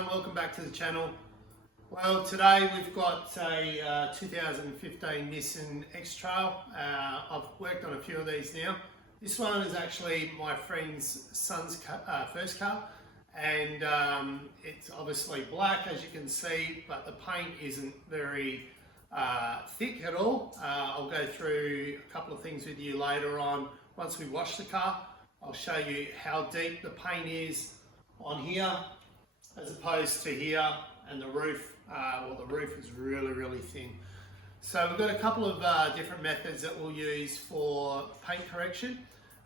everyone, welcome back to the channel. Well, today we've got a 2015 Nissan X-Trail. I've worked on a few of these now. This one is actually my friend's son's first car, and it's obviously black as you can see, but the paint isn't very thick at all. I'll go through a couple of things with you later on. Once we wash the car, I'll show you how deep the paint is on here as opposed to here, and the roof, well, the roof is really thin. So we've got a couple of different methods that we'll use for paint correction.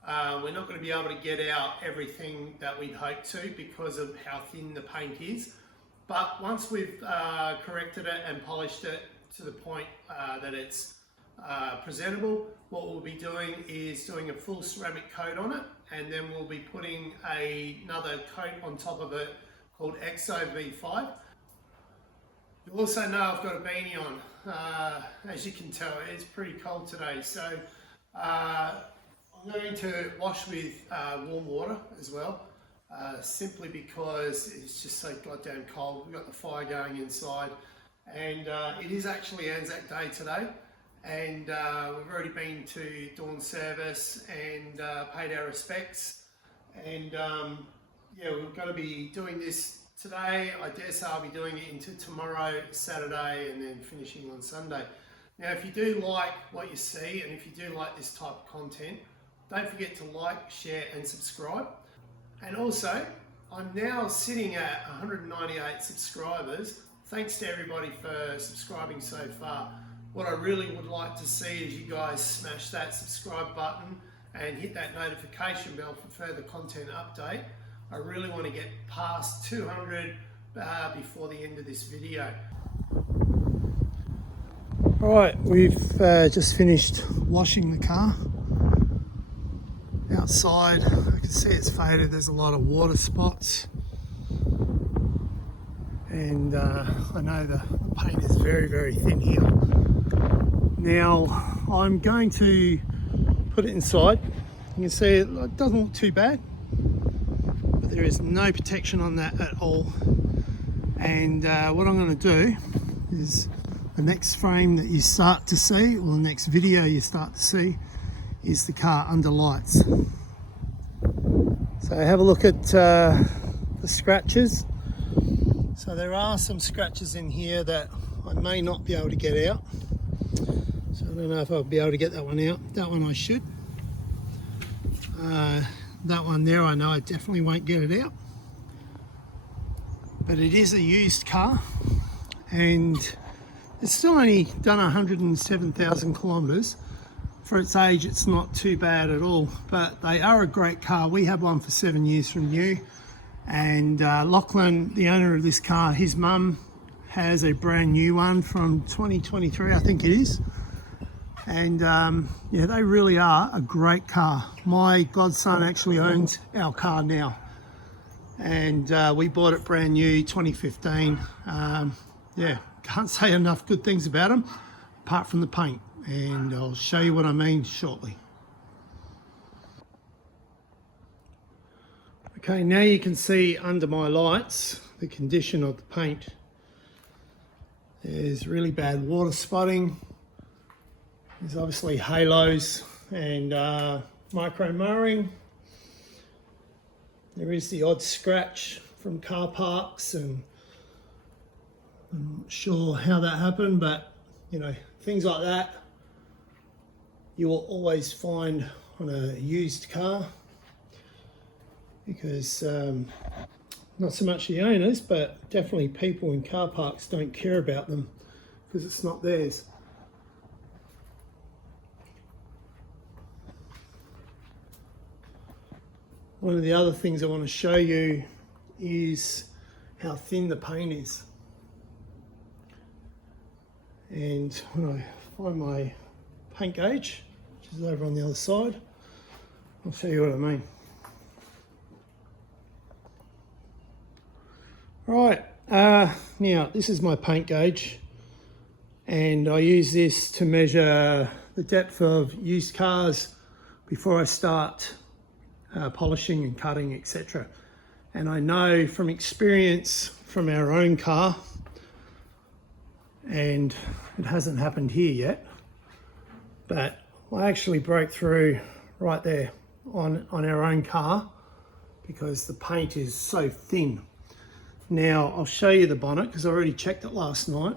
We're not going to be able to get out everything that we'd hope to because of how thin the paint is, but once we've corrected it and polished it to the point that it's presentable, what we'll be doing is doing a full ceramic coat on it, and then we'll be putting another coat on top of it called EXO V5. You'll also know I've got a beanie on. As you can tell, it's pretty cold today, so I'm going to wash with warm water as well, simply because it's just so goddamn cold. We've got the fire going inside, and it is actually Anzac Day today, and we've already been to dawn service and paid our respects, and yeah, we're going to be doing this today. I dare say I'll be doing it into tomorrow, Saturday, and then finishing on Sunday. Now, if you do like what you see, and if you do like this type of content, don't forget to like, share, and subscribe. And also, I'm now sitting at 198 subscribers. Thanks to everybody for subscribing so far. What I really would like to see is you guys smash that subscribe button and hit that notification bell for further content update. I really want to get past 200 before the end of this video. Alright, we've just finished washing the car. Outside, I can see it's faded, there's a lot of water spots. And I know the paint is very thin here. Now, I'm going to put it inside. You can see it doesn't look too bad. There is no protection on that at all, and what I'm going to do is the next frame that you start to see, or the next video you start to see, is the car under lights. So have a look at the scratches. So there are some scratches in here that I may not be able to get out, so I don't know if I'll be able to get that one out. That one I should. That one there, I know I definitely won't get it out. But it is a used car, and it's still only done 107,000 kilometres. For its age, it's not too bad at all, but they are a great car. We had one for 7 years from new, and Lachlan, the owner of this car, his mum has a brand new one from 2023, I think it is. And yeah, they really are a great car. My godson actually owns our car now, and we bought it brand new 2015. Yeah, can't say enough good things about them apart from the paint, and I'll show you what I mean shortly. Okay, now you can see under my lights the condition of the paint. There's really bad water spotting. There's obviously halos and micro marring. There is the odd scratch from car parks, and I'm not sure how that happened, but you know, things like that you will always find on a used car, because not so much the owners, but definitely people in car parks don't care about them because it's not theirs. One of the other things I want to show you is how thin the paint is. And when I find my paint gauge, which is over on the other side, I'll show you what I mean. Right, now this is my paint gauge, and I use this to measure the depth of used cars before I start polishing and cutting, etc. And I know from experience from our own car, and it hasn't happened here yet, but I actually broke through right there on our own car because the paint is so thin. Now I'll show you the bonnet because I already checked it last night,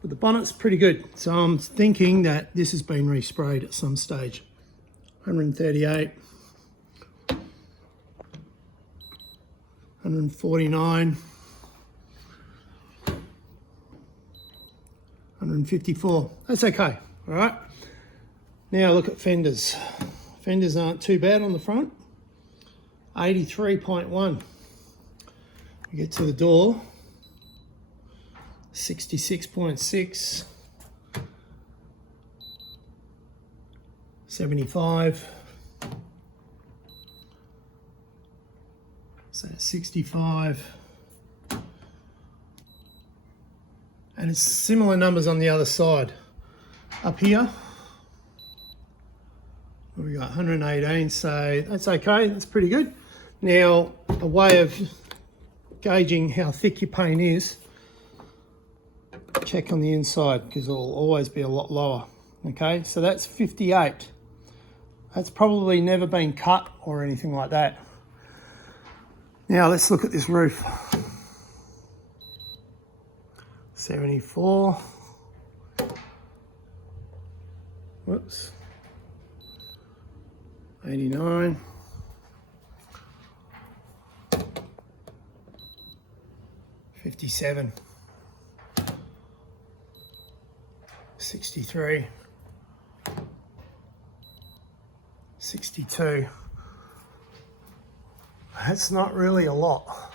but the bonnet's pretty good. So I'm thinking that this has been resprayed at some stage. 138, 149, 154. That's okay. All right. Now look at fenders. Fenders aren't too bad on the front. 83.1. You get to the door. 66.6. 75. So 65. And it's similar numbers on the other side. Up here, we got 118, so that's okay, that's pretty good. Now, a way of gauging how thick your paint is, check on the inside because it'll always be a lot lower. Okay, so that's 58. That's probably never been cut or anything like that. Now let's look at this roof. 74. Whoops. 89. 57. 63. 62. That's not really a lot.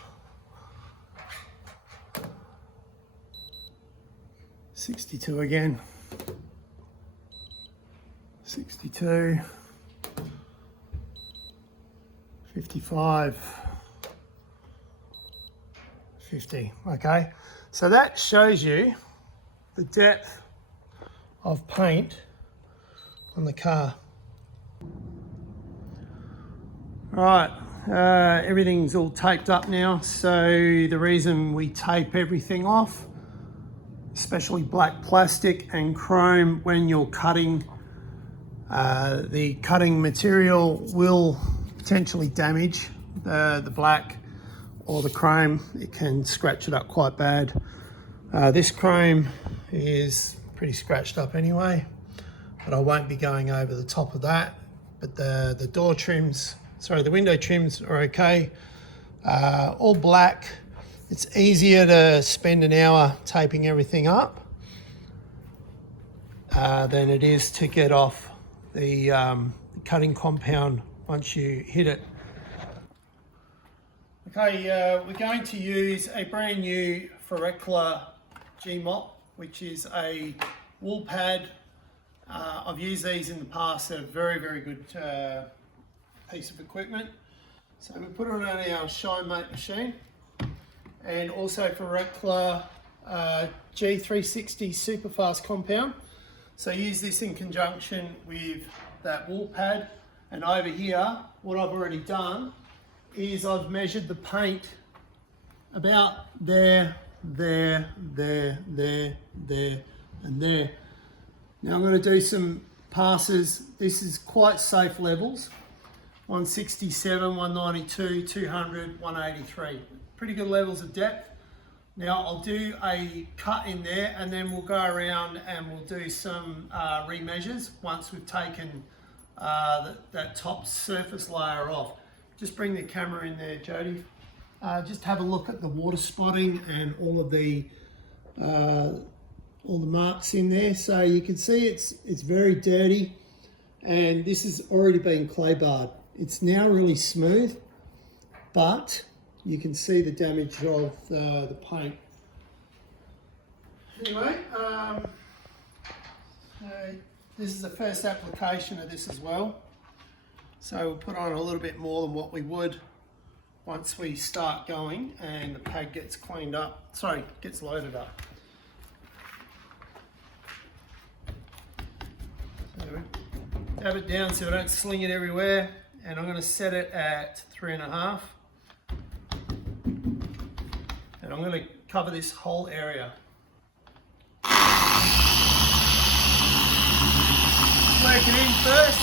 62 again. 62. 55. 50. Okay, so that shows you the depth of paint on the car. All right, everything's all taped up now. So the reason we tape everything off, especially black plastic and chrome, when you're cutting, the cutting material will potentially damage the black or the chrome. It can scratch it up quite bad. This chrome is pretty scratched up anyway, but I won't be going over the top of that. But the door trims, sorry, the window trims are okay. All black. It's easier to spend an hour taping everything up than it is to get off the cutting compound once you hit it. Okay, we're going to use a brand new Forecla G-Mop, which is a wool pad. I've used these in the past. They're a very, very good piece of equipment. So we put it on our Shine Mate machine, and also Forecla G360 super fast compound. So use this in conjunction with that wool pad. And over here, what I've already done is I've measured the paint about there, there, there, there, there, and there. Now I'm going to do some passes. This is quite safe levels. 167, 192, 200, 183. Pretty good levels of depth. Now I'll do a cut in there, and then we'll go around and we'll do some remeasures once we've taken that top surface layer off. Just bring the camera in there, Jody. Just have a look at the water spotting and all the marks in there. So you can see it's very dirty, and this has already been clay barred. It's now really smooth, but you can see the damage of the paint. Anyway, this is the first application of this as well. So we'll put on a little bit more than what we would once we start going and the pad gets cleaned up, gets loaded up. So we dab it down so I don't sling it everywhere, and I'm going to set it at 3.5. I'm going to cover this whole area. Work it in first.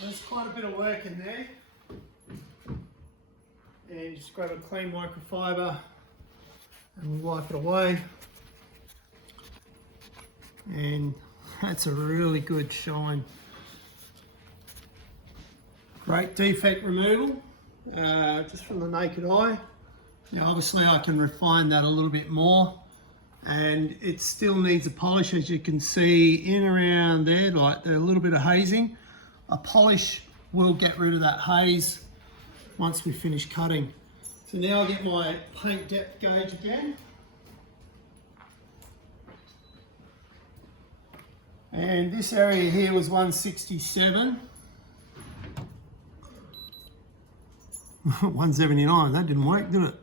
There's quite a bit of work in there, and just grab a clean microfiber and wipe it away, and that's a really good shine. Great defect removal, just from the naked eye. Now obviously I can refine that a little bit more, and it still needs a polish, as you can see in around there, like a little bit of hazing. A polish will get rid of that haze once we finish cutting. So now I'll get my paint depth gauge again. And this area here was 167. 179, that didn't work, did it?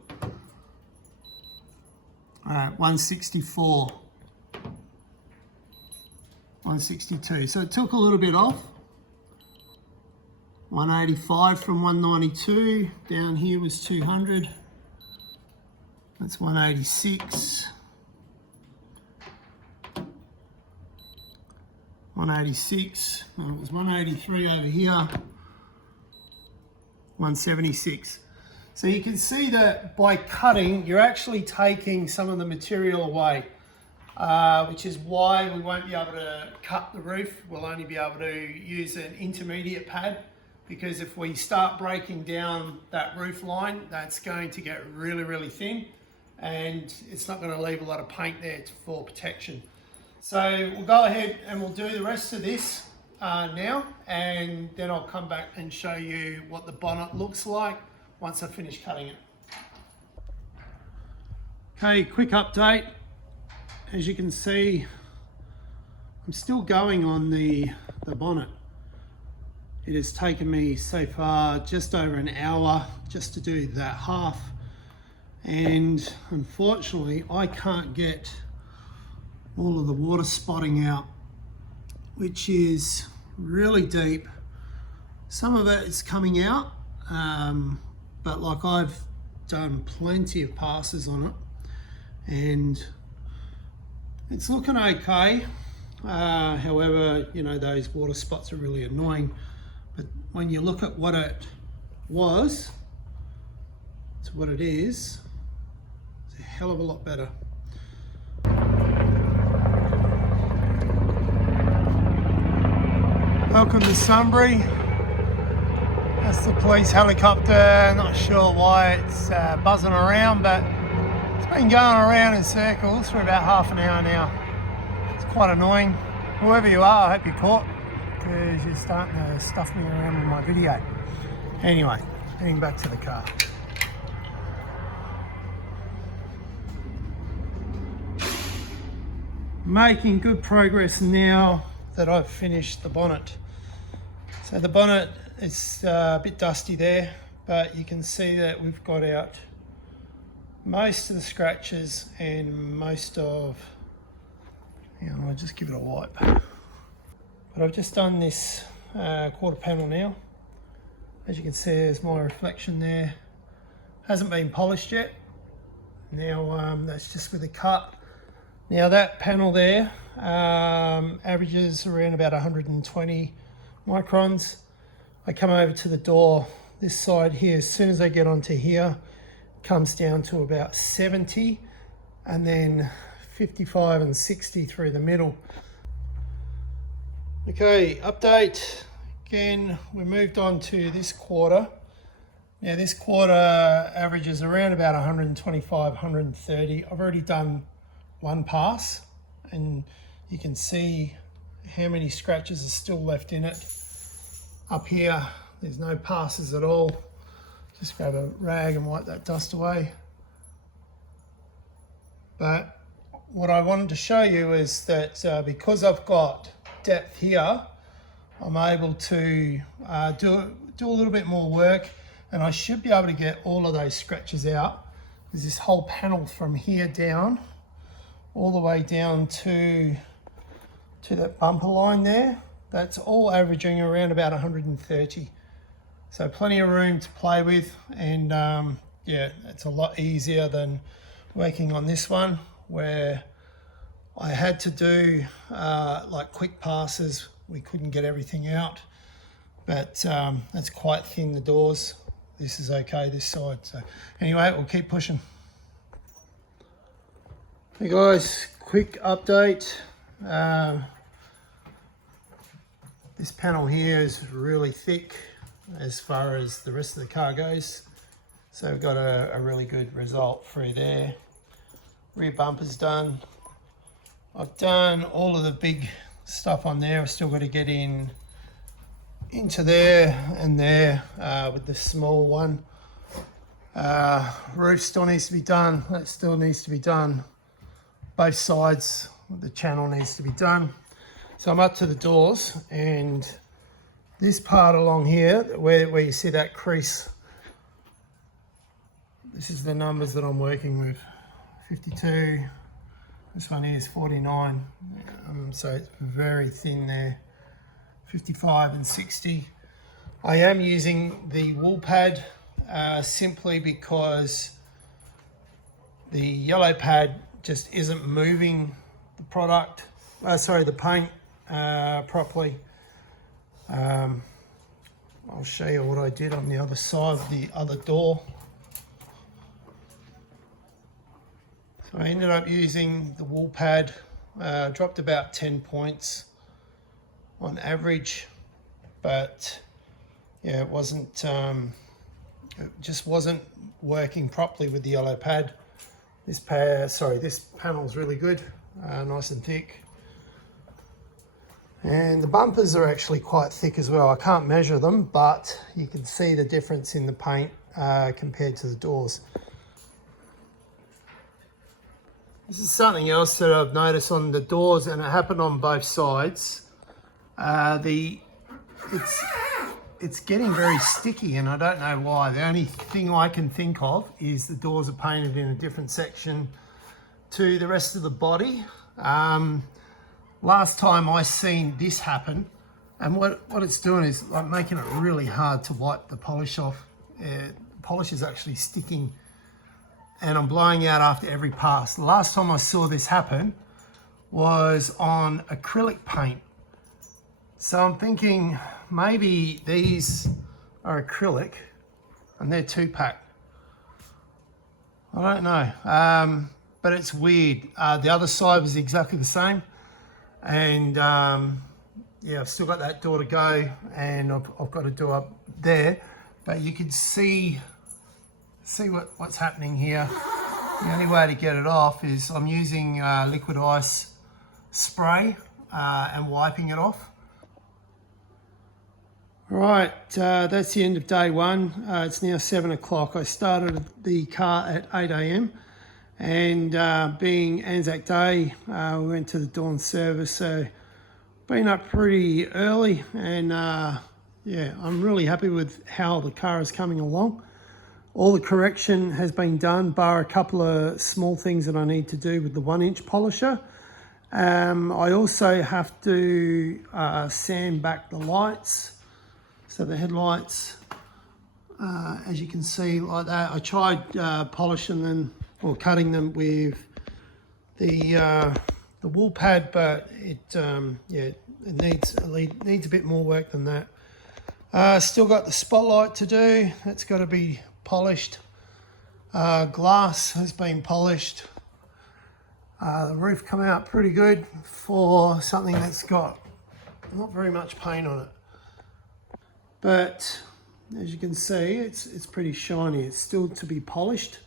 Alright, 164. 162, so it took a little bit off. 185 from 192, down here was 200, that's 186, 186, and it was 183 over here, 176. So you can see that by cutting, you're actually taking some of the material away, which is why we won't be able to cut the roof. We'll only be able to use an intermediate pad, because if we start breaking down that roof line, that's going to get really, really thin, and it's not going to leave a lot of paint there for protection. So we'll go ahead and we'll do the rest of this now, and then I'll come back and show you what the bonnet looks like once I finish cutting it. Okay, quick update. As you can see, I'm still going on the bonnet. It has taken me so far just over an hour just to do that half, and unfortunately I can't get all of the water spotting out, which is really deep. Some of it is coming out, but like I've done plenty of passes on it and it's looking okay. However, you know, those water spots are really annoying. But when you look at what it was to what it is, it's a hell of a lot better. Welcome to Sunbury. That's the police helicopter. Not sure why it's buzzing around, but it's been going around in circles for about half an hour now. It's quite annoying. Whoever you are, I hope you're caught, because you're starting to stuff me around with my video. Anyway, heading back to the car. Making good progress now that I've finished the bonnet. So the bonnet is a bit dusty there, but you can see that we've got out most of the scratches and most of, I'll just give it a wipe. But I've just done this quarter panel now. As you can see, there's my reflection there. Hasn't been polished yet. Now that's just with a cut. Now that panel there averages around about 120 microns. I come over to the door, this side here, as soon as I get onto here, comes down to about 70, and then 55 and 60 through the middle. Okay, update. Again, we moved on to this quarter, Yeah, this quarter averages around about 125, 130. I've already done one pass and you can see how many scratches are still left in it. Up here, there's no passes at all. Just grab a rag and wipe that dust away. But what I wanted to show you is that because I've got depth here, I'm able to do a little bit more work, and I should be able to get all of those scratches out. There's this whole panel from here down, all the way down to that bumper line there. That's all averaging around about 130. So plenty of room to play with, and yeah, it's a lot easier than working on this one where I had to do like quick passes. We couldn't get everything out, but that's quite thin, the doors. This is okay, this side. So anyway, we'll keep pushing. Hey guys, quick update. This panel here is really thick as far as the rest of the car goes. So we've got a really good result through there. Rear bumper's done. I've done all of the big stuff on there. I've still got to get into there and there with the small one. Roof still needs to be done. That still needs to be done. Both sides, the channel needs to be done. So I'm up to the doors, and this part along here where you see that crease, this is the numbers that I'm working with. 52, this one here is 49, so it's very thin there. 55 and 60. I am using the wool pad simply because the yellow pad just isn't moving the product, the paint properly. I'll show you what I did on the other side of the other door. So I ended up using the wool pad, dropped about 10 points on average, but yeah, it wasn't, it just wasn't working properly with the yellow pad. This panel's really good, nice and thick. And the bumpers are actually quite thick as well. I can't measure them, but you can see the difference in the paint compared to the doors. This is something else that I've noticed on the doors, and it happened on both sides. It's getting very sticky, and I don't know why. The only thing I can think of is the doors are painted in a different section to the rest of the body. Last time I seen this happen, and what it's doing is like making it really hard to wipe the polish off. The polish is actually sticking, and I'm blowing out after every pass. The last time I saw this happen was on acrylic paint. So I'm thinking maybe these are acrylic and they're 2-pack. I don't know, but it's weird. The other side was exactly the same. And yeah, I've still got that door to go, and I've got to do up there. But you can see what's happening here. The only way to get it off is I'm using liquid ice spray and wiping it off. Right, that's the end of day one. It's now 7 o'clock. I started the car at 8 a.m. and being Anzac Day, we went to the dawn service. So been up pretty early, and yeah, I'm really happy with how the car is coming along. All the correction has been done, bar a couple of small things that I need to do with the 1-inch polisher. I also have to sand back the lights. So the headlights, as you can see, like that. I tried polishing them or cutting them with the wool pad, but it needs a bit more work than that. Still got the spotlight to do. That's got to be polished. Glass has been polished. The roof come out pretty good for something that's got not very much paint on it. But as you can see, it's pretty shiny. It's still to be polished.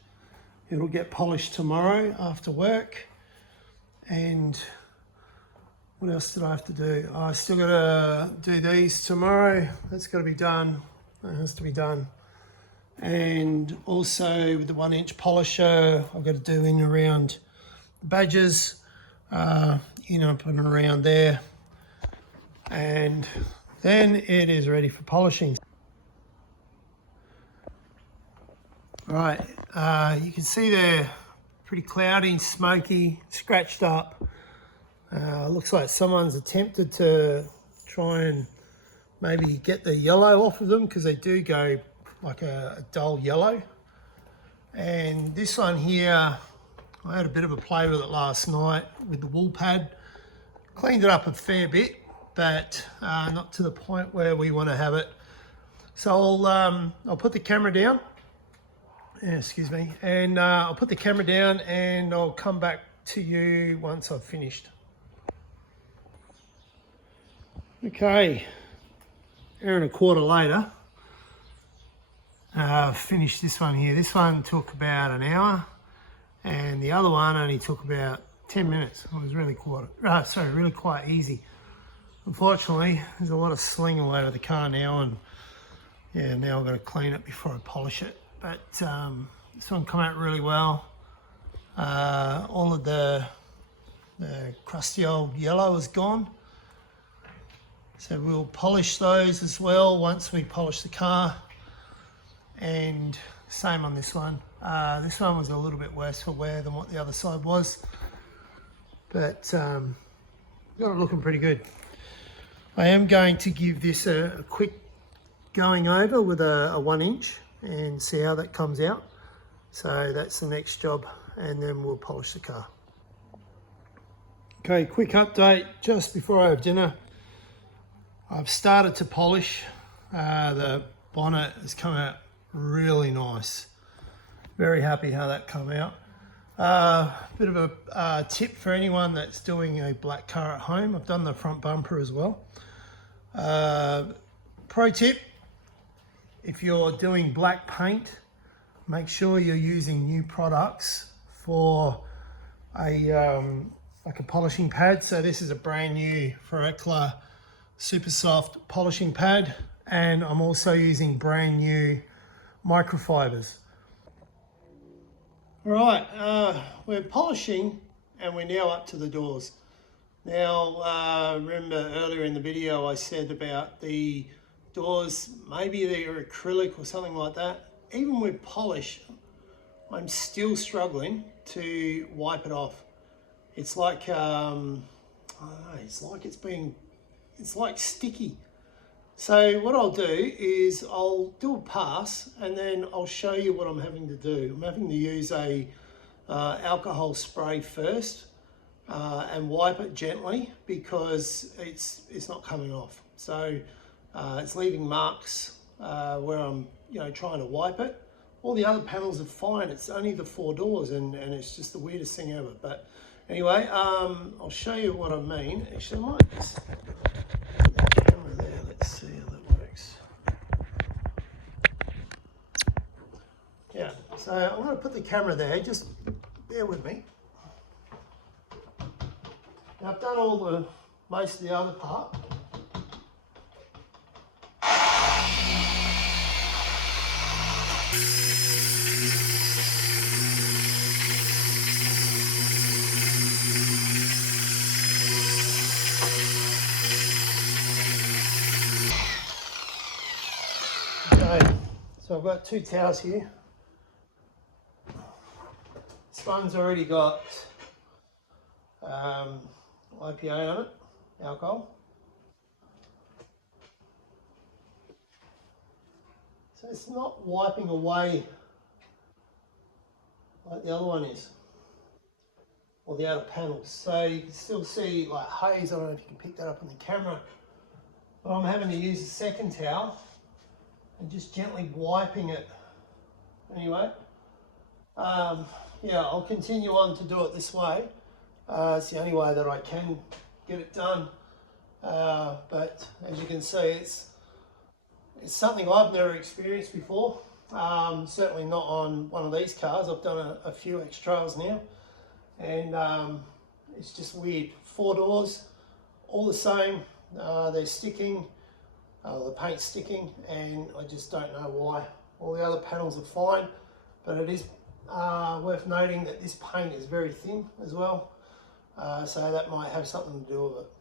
It'll get polished tomorrow after work. And what else did I have to do? I still got to do these tomorrow. That's got to be done. That has to be done. And also with the 1-inch polisher, I've got to do in and around the badges, up and around there. And then it is ready for polishing. Right, you can see they're pretty cloudy, smoky, scratched up. Looks like someone's attempted to try and maybe get the yellow off of them, because they do go like a dull yellow. And this one here, I had a bit of a play with it last night with the wool pad. Cleaned it up a fair bit, but not to the point where we want to have it. So I'll put the camera down. Excuse me, and I'll put the camera down and I'll come back to you once I've finished. Okay, hour and a quarter later, I've finished this one here. This one took about an hour, and the other one only took about 10 minutes. It was really quite easy. Unfortunately, there's a lot of sling all over the car now, and yeah, now I've got to clean it before I polish it. But this one come out really well. All of the crusty old yellow is gone. So we'll polish those as well once we polish the car. And same on this one. This one was a little bit worse for wear than what the other side was. But got it looking pretty good. I am going to give this a quick going over with a 1-inch. And see how that comes out. So that's the next job, and then we'll polish the car. Okay, quick update just before I have dinner. I've started to polish. The bonnet has come out really nice. Very happy how that come out. Bit of a tip for anyone that's doing a black car at home. I've done the front bumper as well. Pro tip. If you're doing black paint, make sure you're using new products for like a polishing pad. So this is a brand new Forecla super soft polishing pad, and I'm also using brand new microfibers. All right, we're polishing and we're now up to the doors. Now, remember earlier in the video I said about the doors, maybe they're acrylic or something like that. Even with polish, I'm still struggling to wipe it off. It's like, I don't know, it's like sticky. So what I'll do is I'll do a pass and then I'll show you what I'm having to do. I'm having to use a alcohol spray first and wipe it gently because it's not coming off. So it's leaving marks where I'm trying to wipe it. All the other panels are fine. It's only the 4 doors and it's just the weirdest thing ever. But anyway, I'll show you what I mean. Actually, I might just put the camera there. Let's see how that works. Yeah, so I'm going to put the camera there. Just bear with me. Now I've done most of the other part. So I've got 2 towels here. This one's already got IPA on it, alcohol. So it's not wiping away like the other one is, or the outer panels. So you can still see like haze. I don't know if you can pick that up on the camera, but I'm having to use a second towel and just gently wiping it. Anyway, yeah, I'll continue on to do it this way. It's the only way that I can get it done. But as you can see, It's something I've never experienced before. Certainly not on one of these cars. I've done a few X-Trails now, and it's just weird. 4 doors, all the same. They're sticking, the paint's sticking, and I just don't know why. All the other panels are fine, but it is worth noting that this paint is very thin as well, so that might have something to do with it.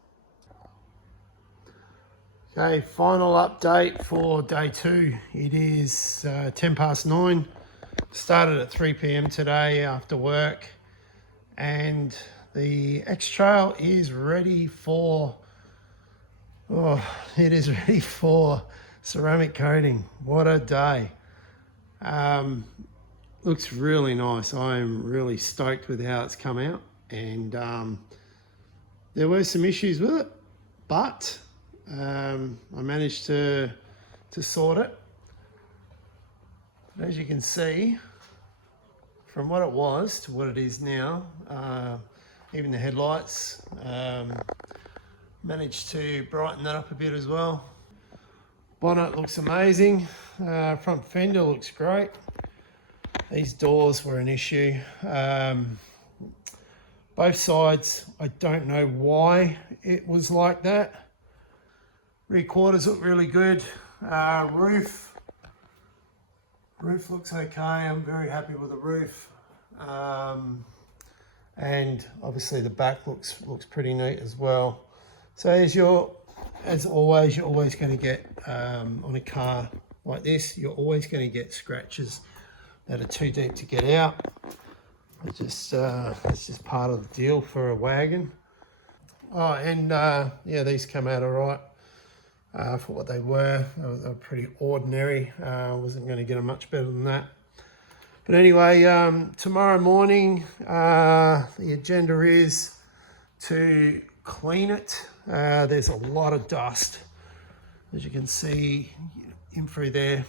Okay, final update for day 2. It is 10 past 9. Started at 3 p.m. today after work, and the X-Trail is ready for, it is ready for ceramic coating. What a day. Looks really nice. I am really stoked with how it's come out, and there were some issues with it, but I managed to sort it. But as you can see, from what it was to what it is now, even the headlights, managed to brighten that up a bit as well. Bonnet looks amazing. Front fender looks great. These doors were an issue. Both sides, I don't know why it was like that. Rear quarters look really good. Roof looks okay. I'm very happy with the roof. And obviously the back looks pretty neat as well. So as always, you're always going to get on a car like this, you're always going to get scratches that are too deep to get out. It's just part of the deal for a wagon. Oh, and yeah, these come out all right. For what they were pretty ordinary. Wasn't going to get them much better than that. But anyway, tomorrow morning, the agenda is to clean it. There's a lot of dust, as you can see in through there.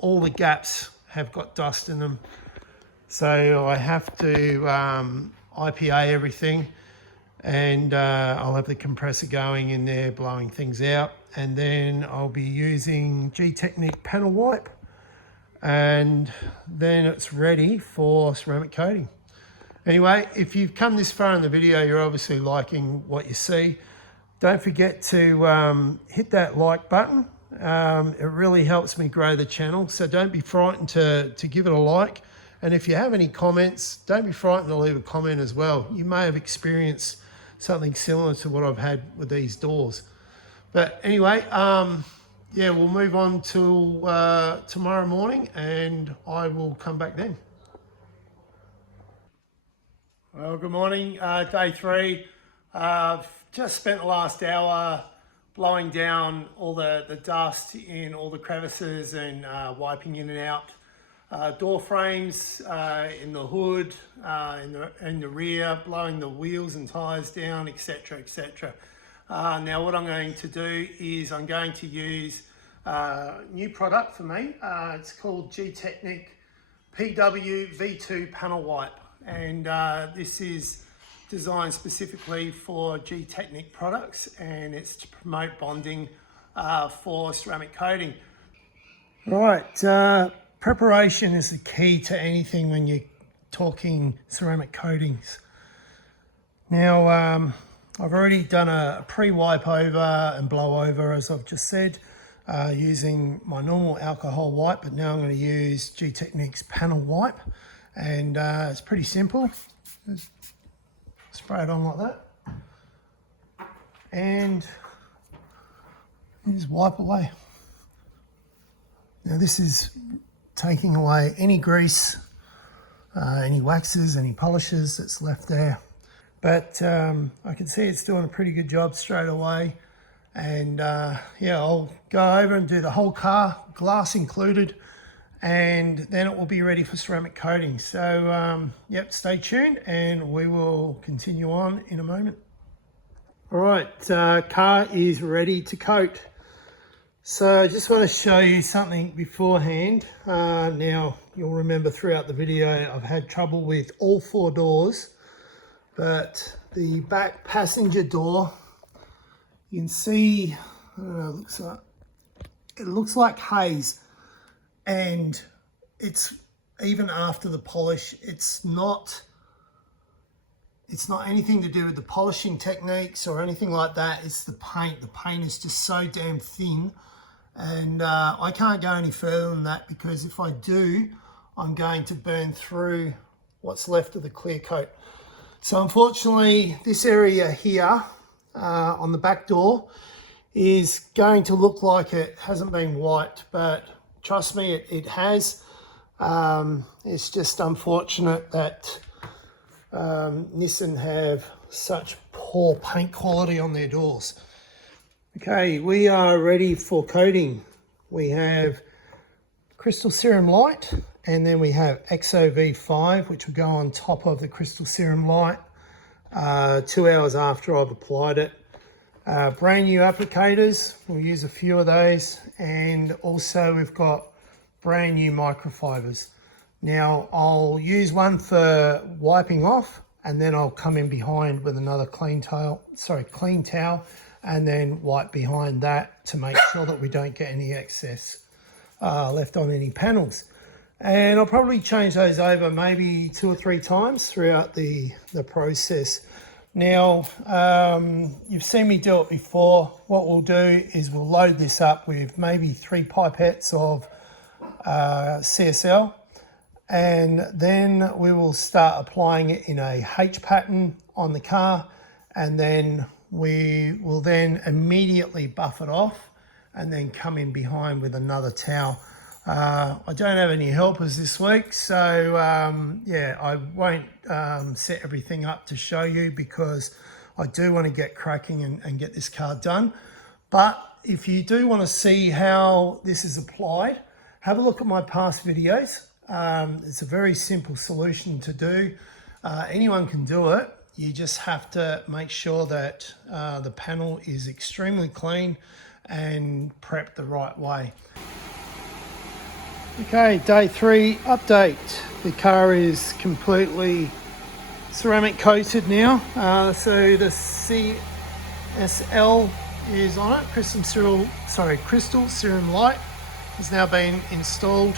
All the gaps have got dust in them, so I have to IPA everything, and I'll have the compressor going in there blowing things out, and then I'll be using G-Techniq panel wipe, and then it's ready for ceramic coating. Anyway, if you've come this far in the video, you're obviously liking what you see. Don't forget to hit that like button. It really helps me grow the channel, so don't be frightened to give it a like. And if you have any comments, don't be frightened to leave a comment as well. You may have experienced something similar to what I've had with these doors. But anyway, yeah, we'll move on till tomorrow morning, and I will come back then. Well, good morning, day 3. I've just spent the last hour blowing down all the dust in all the crevices and wiping in and out door frames, in the hood, in the rear, blowing the wheels and tyres down, etc, etc. Now what I'm going to do is I'm going to use a new product for me. It's called G-Techniq V5 panel wipe, and this is designed specifically for G-Techniq products, and it's to promote bonding for ceramic coating. Right, preparation is the key to anything when you're talking ceramic coatings. Now, I've already done a pre-wipe over and blow over, as I've just said, using my normal alcohol wipe, but now I'm going to use G-Techniq's panel wipe, and it's pretty simple. Just spray it on like that, and you just wipe away. Now this is taking away any grease, any waxes, any polishes that's left there. But I can see it's doing a pretty good job straight away. And yeah, I'll go over and do the whole car, glass included, and then it will be ready for ceramic coating. So yep, stay tuned and we will continue on in a moment. All right, car is ready to coat. So I just want to show you something beforehand. Now you'll remember throughout the video I've had trouble with all 4 doors, but the back passenger door, you can see, I don't know, it looks like it looks like haze, and it's even after the polish, it's not anything to do with the polishing techniques or anything like that. It's the paint. The paint is just so damn thin, and I can't go any further than that, because if I do, I'm going to burn through what's left of the clear coat. So unfortunately, this area here on the back door is going to look like it hasn't been wiped, but trust me, it has. It's just unfortunate that Nissan have such poor paint quality on their doors. Okay, we are ready for coating. We have Crystal Serum Lite, and then we have EXO V5, which will go on top of the Crystal Serum Lite 2 hours after I've applied it. Brand new applicators, we'll use a few of those, and also we've got brand new microfibers. Now I'll use one for wiping off, and then I'll come in behind with another clean towel, and then wipe behind that to make sure that we don't get any excess left on any panels. And I'll probably change those over maybe 2 or 3 times throughout the process. Now, you've seen me do it before. What we'll do is we'll load this up with maybe 3 pipettes of CSL, and then we will start applying it in a H pattern on the car, and then we will then immediately buff it off and then come in behind with another towel. I don't have any helpers this week, so yeah, I won't set everything up to show you, because I do want to get cracking and get this car done. But if you do want to see how this is applied, have a look at my past videos. It's a very simple solution to do. Anyone can do it. You just have to make sure that the panel is extremely clean and prepped the right way. Okay, day 3 update. The car is completely ceramic coated now. So the CSL is on it. Crystal Serum Lite has now been installed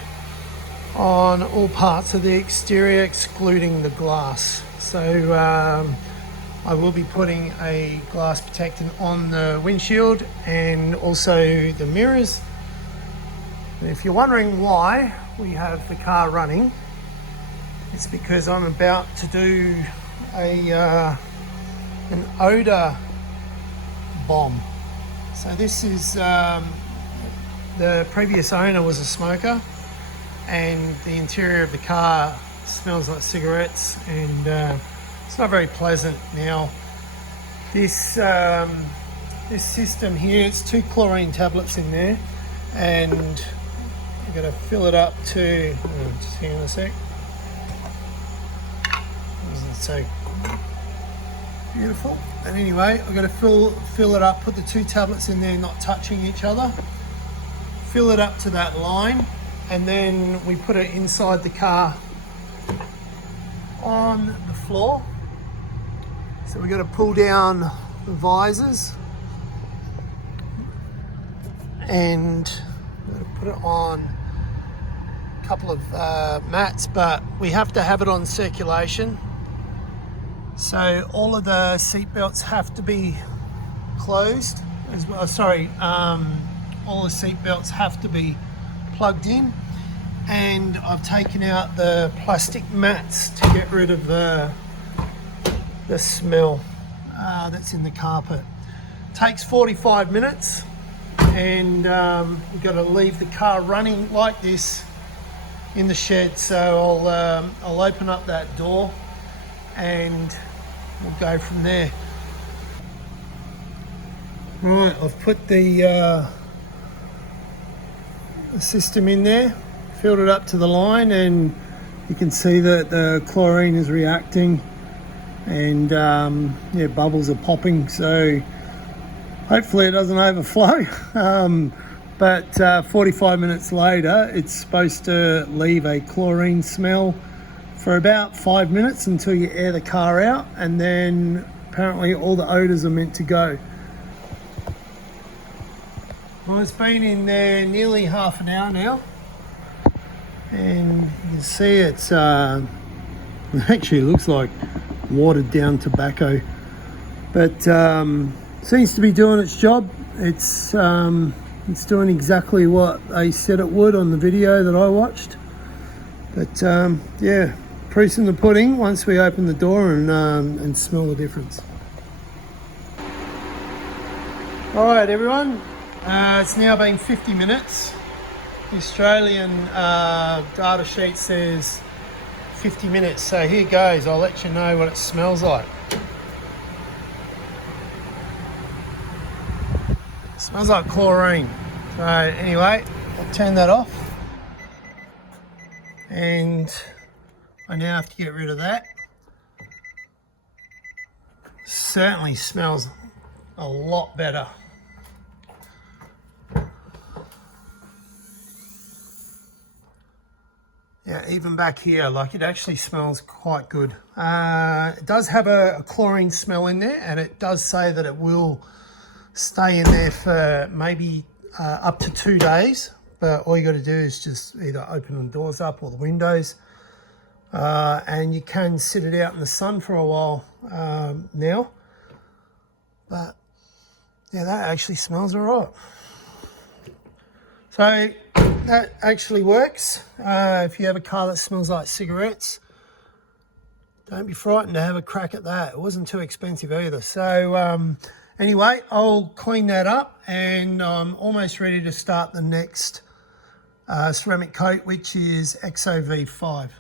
on all parts of the exterior, excluding the glass. So I will be putting a glass protectant on the windshield and also the mirrors. And if you're wondering why we have the car running, it's because I'm about to do an odor bomb. So this is, the previous owner was a smoker, and the interior of the car smells like cigarettes, and it's not very pleasant. Now this system here, it's 2 chlorine tablets in there, and I'm going to fill it up to, just hang on a sec. Isn't it so beautiful? And anyway, I'm going to fill it up, put the 2 tablets in there, not touching each other. Fill it up to that line, and then we put it inside the car on the floor. So we're going to pull down the visors, and I'm going to put it on a couple of mats, but we have to have it on circulation. So all of the seat belts have to be closed as well. All the seat belts have to be plugged in, and I've taken out the plastic mats to get rid of the smell that's in the carpet. Takes 45 minutes, and we've got to leave the car running like this in the shed. So I'll open up that door and we'll go from there. Right, I've put the system in there, filled it up to the line, and you can see that the chlorine is reacting, and yeah, bubbles are popping, so hopefully it doesn't overflow. But 45 minutes later, it's supposed to leave a chlorine smell for about 5 minutes until you air the car out, and then apparently all the odors are meant to go. Well, it's been in there nearly half an hour now, and you can see it's it actually looks like watered down tobacco, but seems to be doing its job. It's doing exactly what they said it would on the video that I watched. But yeah, proof's in the pudding once we open the door and smell the difference. All right, everyone. It's now been 50 minutes. The Australian data sheet says 50 minutes, so here goes. I'll let you know what it smells like. It smells like chlorine. So anyway, I'll turn that off. And I now have to get rid of that. Certainly smells a lot better. Yeah, even back here, like it actually smells quite good. It does have a chlorine smell in there, and it does say that it will stay in there for maybe up to 2 days. But all you got to do is just either open the doors up or the windows, and you can sit it out in the sun for a while now. But yeah, that actually smells all right. So that actually works. If you have a car that smells like cigarettes, don't be frightened to have a crack at that. It wasn't too expensive either. So anyway, I'll clean that up, and I'm almost ready to start the next ceramic coat, which is EXO V5.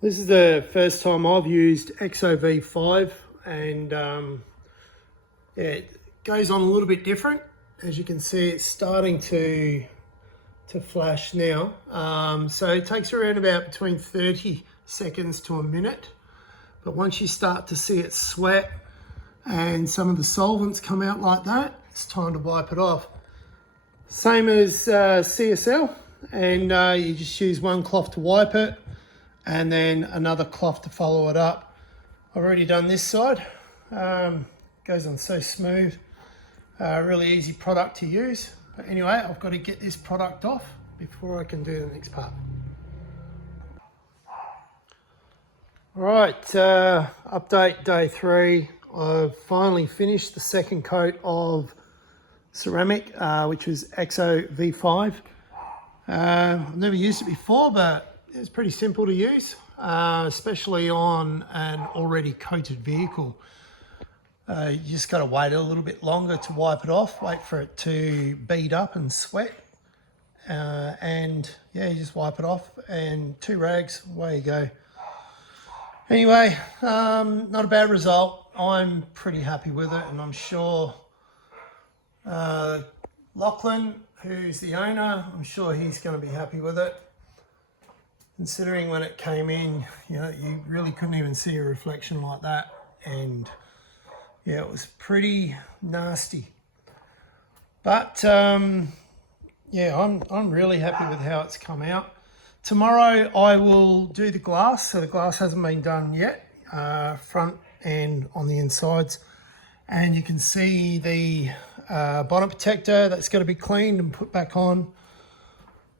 This is the first time I've used EXO V5, and yeah, it goes on a little bit different. As you can see, it's starting to flash now. So it takes around about between 30 seconds to a minute. But once you start to see it sweat and some of the solvents come out like that, it's time to wipe it off. Same as CSL, and you just use one cloth to wipe it and then another cloth to follow it up. I've already done this side. Goes on so smooth. Really easy product to use. But anyway, I've got to get this product off before I can do the next part. All right, update day 3. I've finally finished the second coat of ceramic, which was EXO V5. I've never used it before, but it's pretty simple to use, especially on an already coated vehicle. You just got to wait a little bit longer to wipe it off, wait for it to bead up and sweat. And yeah, you just wipe it off, and 2 rags, away you go. Anyway, not a bad result. I'm pretty happy with it, and I'm sure Lachlan, who's the owner, I'm sure he's going to be happy with it. Considering when it came in, you know, you really couldn't even see a reflection like that, and yeah, it was pretty nasty. But yeah, I'm really happy with how it's come out. Tomorrow I will do the glass. So the glass hasn't been done yet, front and on the insides. And you can see the bonnet protector that's got to be cleaned and put back on.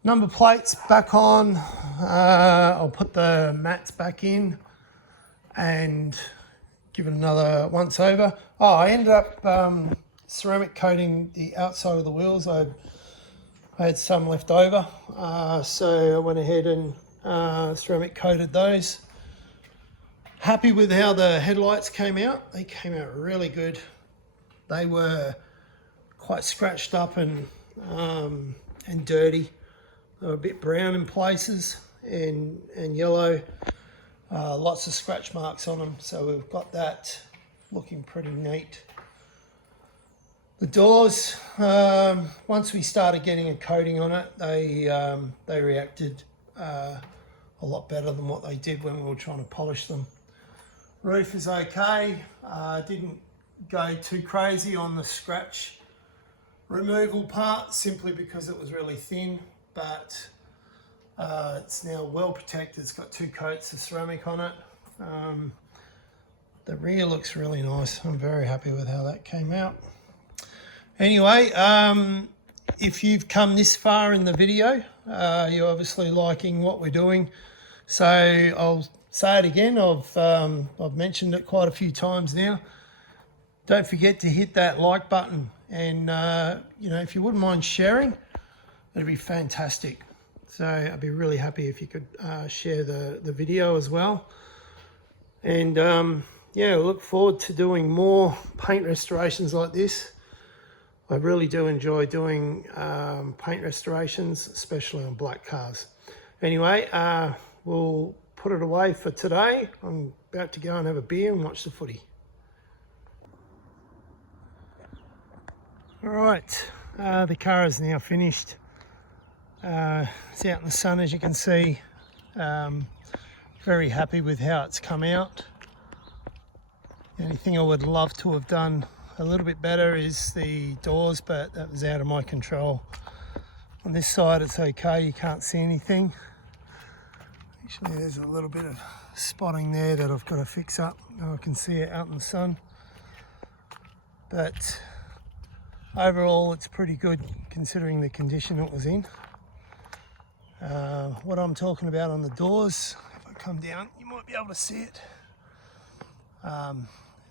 Number plates back on. I'll put the mats back in and give it another once over. Oh, I ended up ceramic coating the outside of the wheels. I had some left over, so I went ahead and ceramic coated those. Happy with how the headlights came out. They came out really good. They were quite scratched up and dirty. They were a bit brown in places and yellow. Lots of scratch marks on them, so we've got that looking pretty neat. The doors, once we started getting a coating on it, they reacted a lot better than what they did when we were trying to polish them. Roof is okay. Didn't go too crazy on the scratch removal part, simply because it was really thin, but it's now well protected. It's got 2 coats of ceramic on it. the rear looks really nice. I'm very happy with how that came out. Anyway, if you've come this far in the video, you're obviously liking what we're doing. So I'll say it again. I've mentioned it quite a few times now. Don't forget to hit that like button, and you know, if you wouldn't mind sharing, it'd be fantastic. So I'd be really happy if you could share the video as well. And yeah, I look forward to doing more paint restorations like this. I really do enjoy doing paint restorations, especially on black cars. Anyway, we'll put it away for today. I'm about to go and have a beer and watch the footy. All right, the car is now finished. It's out in the sun, as you can see. Very happy with how it's come out. The only thing I would love to have done a little bit better is the doors, but that was out of my control. On this side it's okay, you can't see anything. Actually, there's a little bit of spotting there that I've got to fix up. I can see it out in the sun. But overall it's pretty good considering the condition it was in. What I'm talking about on the doors, if I come down you might be able to see it.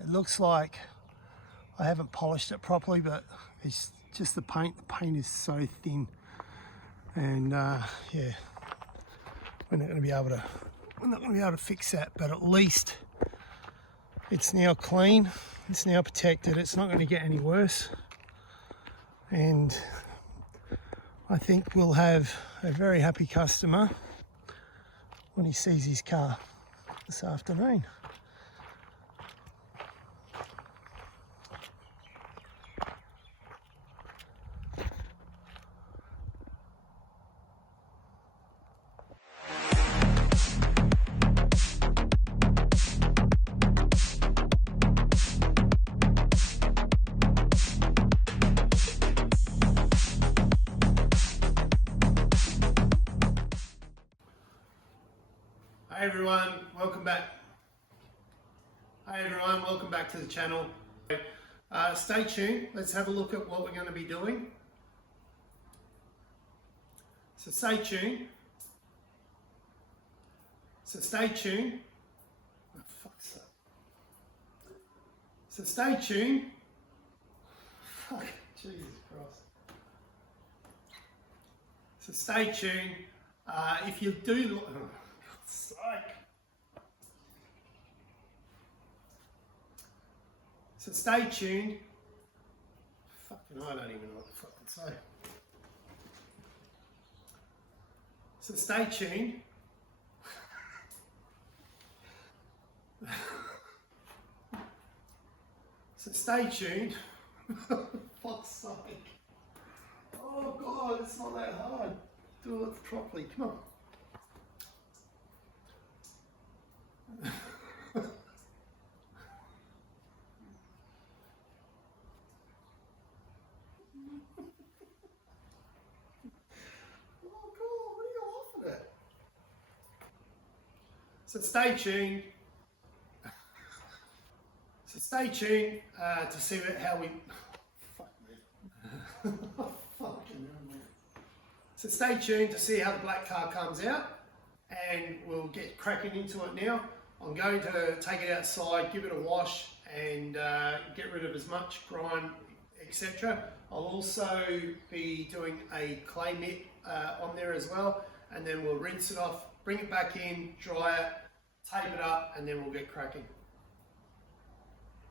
It looks like I haven't polished it properly, but it's just the paint. The paint is so thin, and yeah, we're not going to be able to fix that. But at least it's now clean. It's now protected. It's not going to get any worse, and I think we'll have a very happy customer when he sees his car this afternoon. Hey everyone, welcome back. Hey everyone, welcome back to the channel. Stay tuned. Let's have a look at what we're going to be doing. So stay tuned. Oh, fuck's sake. So stay tuned. Fuck, Jesus Christ. So stay tuned. If you do, oh, God's sake. So stay tuned. Fucking, I don't even know what to fucking say. So stay tuned. So stay tuned. Fuck's sake. Oh God, it's not that hard. Do it properly. Come on. So stay tuned. So stay tuned to see how we. Fuck me. Fucking hell, man. So stay tuned to see how the black car comes out, and we'll get cracking into it now. I'm going to take it outside, give it a wash, and get rid of as much grime, etc. I'll also be doing a clay mitt on there as well, and then we'll rinse it off, bring it back in, dry it, tape it up, and then we'll get cracking.